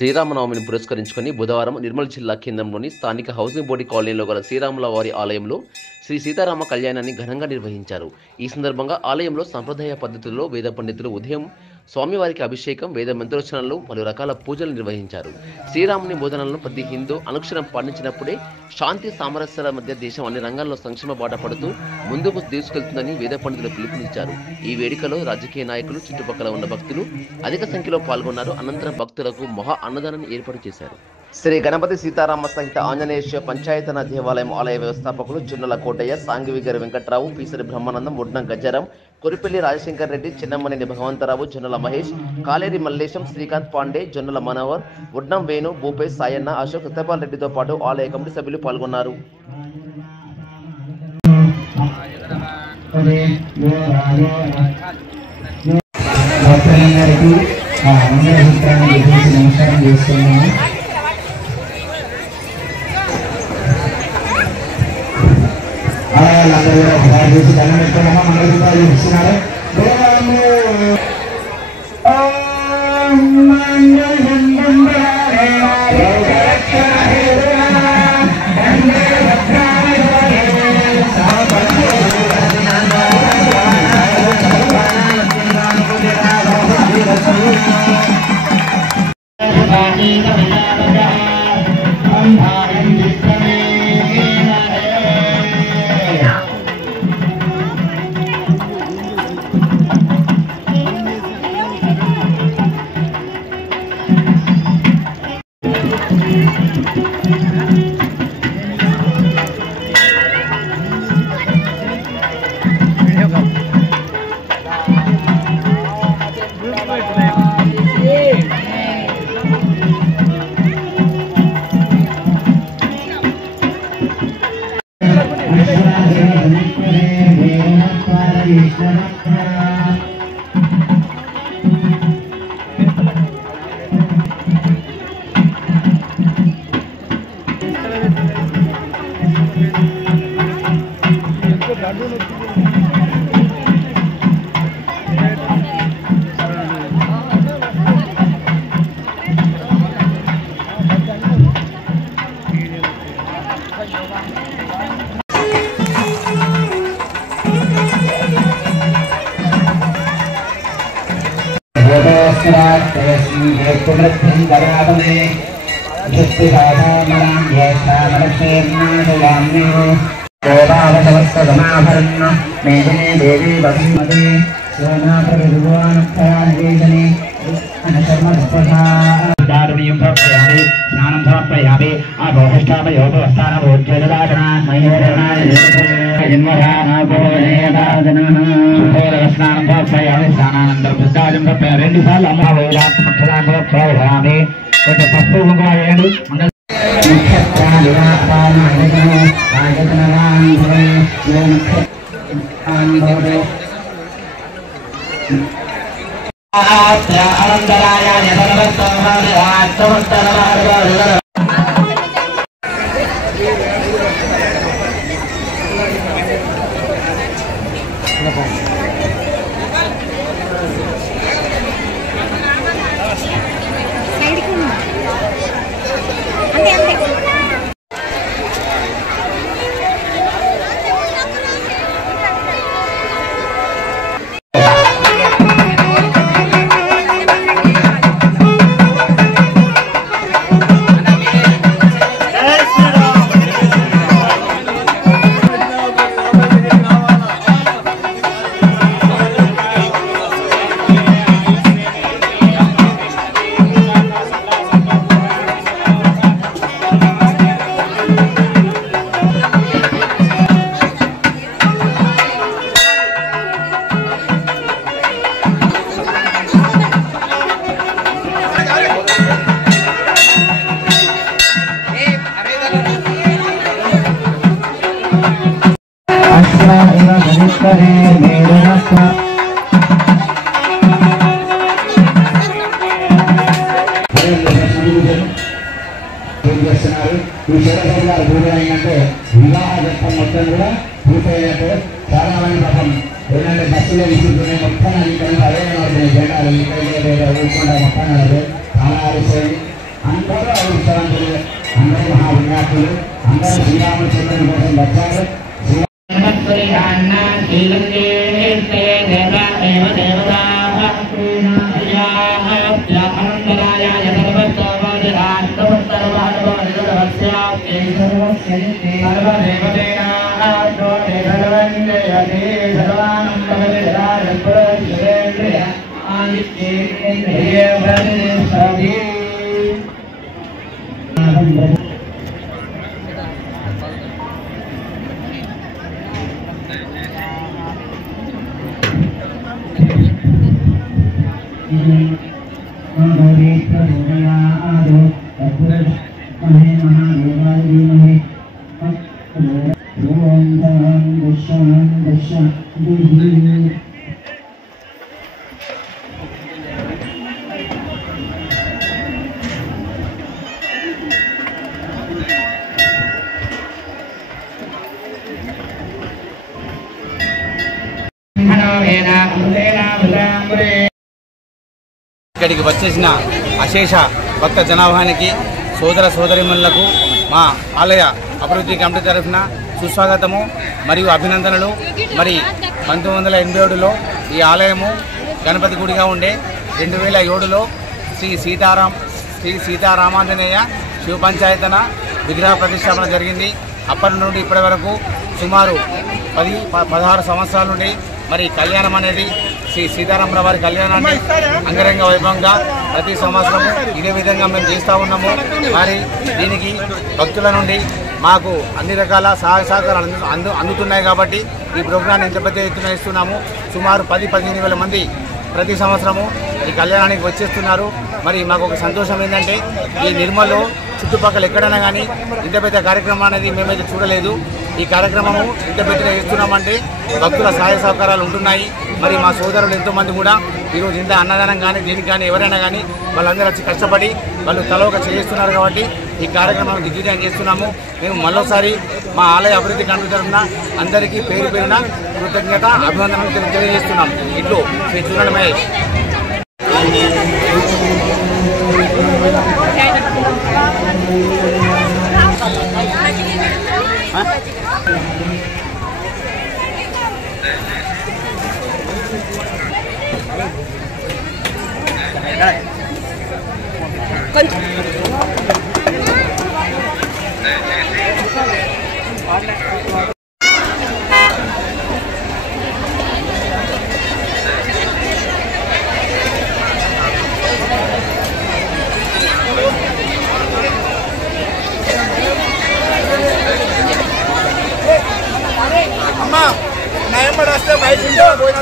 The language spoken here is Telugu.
శ్రీరామనవమిని పురస్కరించుకొని బుధవారం నిర్మల్ జిల్లా కేంద్రంలోని స్థానిక హౌసింగ్ బోర్డు కాలనీలో గల శ్రీరాముల వారి ఆలయంలో శ్రీ సీతారామ కళ్యాణాన్ని ఘనంగా నిర్వహించారు. ఈ సందర్భంగా ఆలయంలో సంప్రదాయ పద్ధతుల్లో వేద పండితులు ఉదయం స్వామివారికి అభిషేకం, వేద మంత్రోచ్చరణలు, పలు రకాల పూజలు నిర్వహించారు. శ్రీరాముని బోధనలను ప్రతి హిందూ అనుక్షరం పాటించినప్పుడే శాంతి సామరస్యాల మధ్య దేశం అన్ని రంగాల్లో సంక్షేమ బాట పడుతూ ముందుకు తీసుకెళ్తుందని వేద పండితులు పిలుపునిచ్చారు. ఈ వేడుకలో రాజకీయ నాయకులు, చుట్టుపక్కల ఉన్న భక్తులు అధిక సంఖ్యలో పాల్గొన్నారు. అనంతరం భక్తులకు మహా అన్నదానాన్ని ఏర్పాటు చేశారు. శ్రీ గణపతి సీతారామ సహిత ఆంజనేయ పంచాయతన దేవాలయం ఆలయ వ్యవస్థాపకులు జొన్నల కోటయ్య, సాంగివిగరి వెంకట్రావు, పీసరి బ్రహ్మానందం, ఉడ్నం గజ్జారం, కొరిపెల్లి రాజశేఖర్ రెడ్డి, చిన్నమనేని భగవంతరావు, జొన్నల మహేష్, కాలేరి మల్లేశం, శ్రీకాంత్ పాండే, జొన్నల మనోహర్, ఉడ్నం వేణు, భూపేష్, సాయన్న, అశోక్, సత్యపాల్ రెడ్డితో పాటు ఆలయ కమిటీ సభ్యులు పాల్గొన్నారు. వివాహ ఘట్టం మొత్తం కూడా పూర్తయినట్టు చాలా మంది పాపం ఏంటంటే బస్సులో విసుకునే మొత్తం ఇక్కడ అదే జెండాలు ఇక్కడ ఊరుకుంటా మొత్తం చాలా ఆలస్యం అందరూ అదృష్టవంతులు, అందరూ మహావిజ్ఞాతులు, అందరూ శ్రీరామచంద్రుని కోసం వచ్చారు. ఇక్కడికి వచ్చేసిన అశేష భక్త జనాభానికి సోదర సోదరిమణులకు మా ఆలయ అభివృద్ధి కమిటీ తరఫున సుస్వాగతము మరియు అభినందనలు. మరి 1987లో ఈ ఆలయము గణపతి గుడిగా ఉండే 2007లో శ్రీ సీతారామాంజనేయ శివ పంచాయతన విగ్రహ ప్రతిష్టాపన జరిగింది. అప్పటి నుండి ఇప్పటి వరకు సుమారు 16 సంవత్సరాల నుండి మరి కళ్యాణం అనేది శ్రీ సీతారాముల వారి కళ్యాణాన్ని అంగరంగ వైభవంగా ప్రతి సంవత్సరం ఇదే విధంగా మేము చేస్తూ ఉన్నాము. మరి దీనికి భక్తుల నుండి మాకు అన్ని రకాల సహాయ సహకారాలు అందుతున్నాయి కాబట్టి ఈ ప్రోగ్రాన్ని ఇంత పెద్ద ఎత్తున ఇస్తున్నాము. సుమారు 10-15 వేల మంది ప్రతి సంవత్సరము ఈ కళ్యాణానికి వచ్చేస్తున్నారు. మరి మాకు ఒక సంతోషం ఏంటంటే ఈ నిర్మల్లో చుట్టుపక్కల ఎక్కడైనా కానీ ఇంత పెద్ద కార్యక్రమం అనేది మేమైతే చూడలేదు. ఈ కార్యక్రమము ఇంత పెద్దగా చేస్తున్నామంటే భక్తుల సహాయ సహకారాలు ఉంటున్నాయి. మరి మా సోదరులు ఎంతోమంది కూడా ఈరోజు ఇంత అన్నదానం కానీ దీనికి కానీ ఎవరైనా కానీ వాళ్ళందరూ వచ్చి కష్టపడి వాళ్ళు తలవక చేస్తున్నారు కాబట్టి ఈ కార్యక్రమాన్ని దిగ్విజయం చేస్తున్నాము. మేము మరోసారి మా ఆలయ అభివృద్ధి కమిటీ తరఫున అందరికీ పేరు పేరున కృతజ్ఞత అభినందనలు తెలియజేస్తున్నాం. ఇట్లు శ్రీ చూడండి మహేష్. అమ్మా నయంబడి వస్తే బయట పోయిన